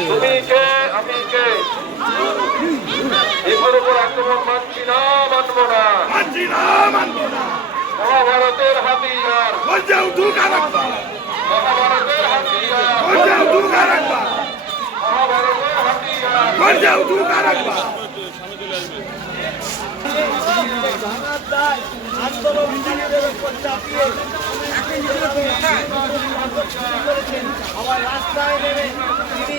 তুমি কে আমি কে এগুলোর উপর আক্রমণ মানছি না মানব না। মানছি না মানবো না। মহাভারতের হাতিয়ার। মহাভারতের মহাভারতের আমার রাস্তায় নেমে তিনি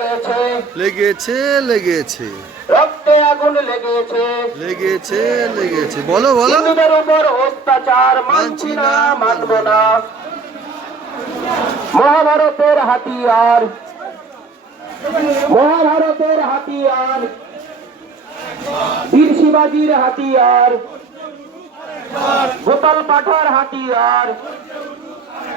লেগেছে। লেগেছে লেগেছে। রক্তে আগুন লেগেছে। লেগেছে লেগেছে। বলো বলো। হিন্দুদের উপর অত্যাচার মানছি না মানব না। মহাভারতের হাতিয়ার। মহাভারতের হাতিয়ার। বীর শিবাজির হাতিয়ার। গোপাল পাঠার হাতিয়ার।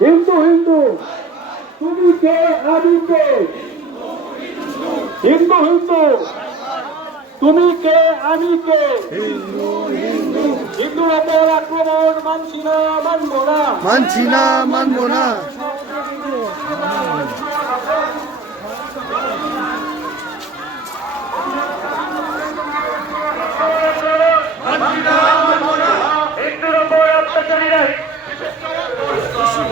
হিন্দু হিন্দু। তুমি কে? আমি কে? হিন্দু হিন্দু। তুমি কে? আমি কে? হিন্দু ওপর আক্রমণ মানছি না মানবো না। মানছি না মানবো না হিন্দুর উপর অত্যাচারীরা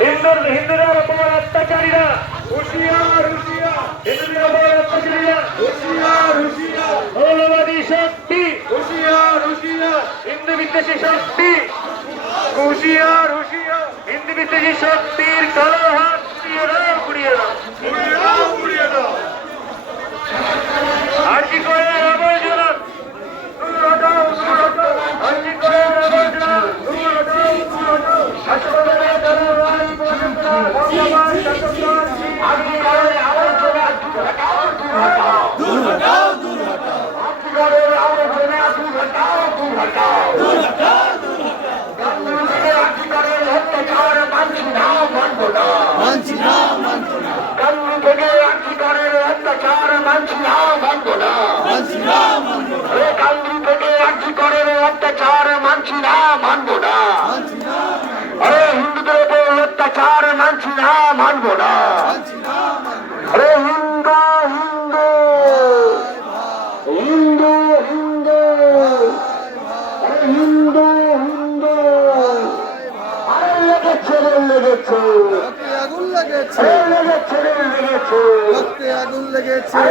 হিন্দুর হিন্দুদের উপর অত্যাচারীরা হুশিয়ার হুশিয়ার হিন্দুদের উপর অত্যাচারীরা হুশিয়ার হুশিয়ার মৌলবাদী শক্তি হুশিয়ার হুশিয়ার হিন্দু বিদ্বেষী শক্তি। হুশিয়ার হুশিয়ার হিন্দু বিদ্বেষী শক্তির কালো মানবো না। আরে হিন্দুদের উপর অত্যাচার মানছি না মানবো না। আরে হিন্দু হিন্দু। হিন্দু হিন্দু। আরে হিন্দু হিন্দু। আরে লেগেছে রে লেগেছে। আগুন লেগেছে। লেগেছে লেগেছে। আগুন লেগেছে।